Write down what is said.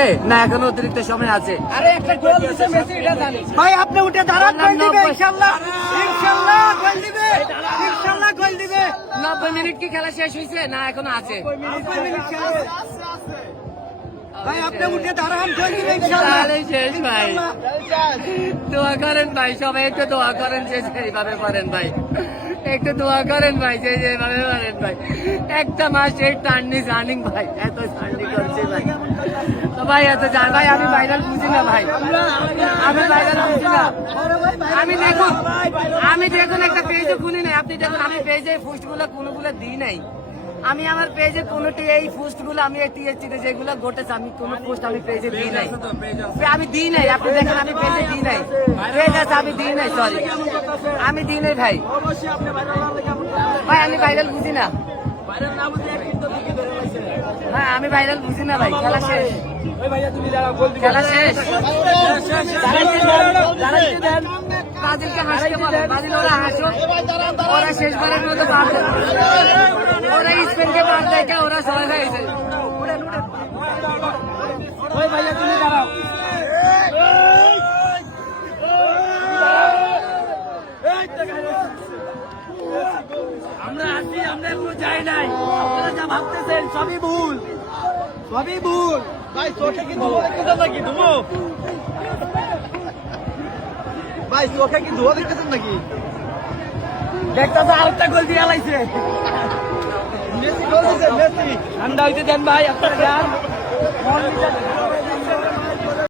হয়েছে না এখনো অতিরিক্ত সময় আছে? আরে একটা গোল দিছে মেসি, এটা জানি ভাই আপনি উঠে দাঁড়ান, গোল দিবে ইনশাআল্লাহ, ইনশাআল্লাহ গোল দিবে, ইনশাআল্লাহ গোল দিবে। 90 মিনিট কি খেলা শেষ হয়েছে না এখনো আছে? 90 মিনিট শেষ। ভাই আপনি উঠে দাঁড়ান, গোল দিবে ইনশাআল্লাহ। তাহলে শেষ ভাই। দোয়া করেন ভাই, সবাই একটু দোয়া করেন যে এইভাবে পারেন ভাই, একটু দোয়া করেন ভাই যে যেভাবে পারেন ভাই। একটা মাস এই টার্নিং রানিং ভাই, এত টার্নিং করছে ভাই। তো ভাই এত জান ভাই, আমি ভাইরাল বুঝি না ভাই, আমি ভাইরাল বুঝি না। আমি দেখুন একটা পেজও খুলি নাই, আপনি দেখুন আমি পেজে পোস্ট গুলো কোনগুলো দিই নাই। আমি আমার পেজে কোনটি এই পোস্ট গুলো আমি টিএসটিতে যেগুলো ঘটেছে আমি কোন পোস্ট আমি পেজে দিই নাই, আমি দিই নাই। আপনি দেখেন আমি পেজে দিই নাই, পেজ আছে আমি দিই নাই, সরি আমি দিই নাই ভাই। ভাই আমি ভাইরাল বুঝি না ভাই, আমি ভাইরাল বুঝি না ভাই। খেলা শেষ, খেলা শেষ। ব্রাজিলকে হাসতে বলে, ব্রাজিল ওরা হাসো, ওরা শেষবারের মতো বাদ দেয়, ওরা স্পেনকে বাদ দেয়, ওরা সবাই হয়েছে। আমরা আসি, আমরা এগুলো যাই নাই। আপনারা যা ভাবতেছেন সবই ভুল, সবই ভুল। ভাই চোখে কি ধোয়া দেখতেছেন নাকি? ধুমো ভাই, চোখে কি ধোয়া দেখতেছেন নাকি? দেখতেছে আরেকটা গোল দিয়ে আলাইছে মেসি, গোল দিয়েছে মেসি। ঠান্ডা হইতে দেন ভাই, আপনারা যান।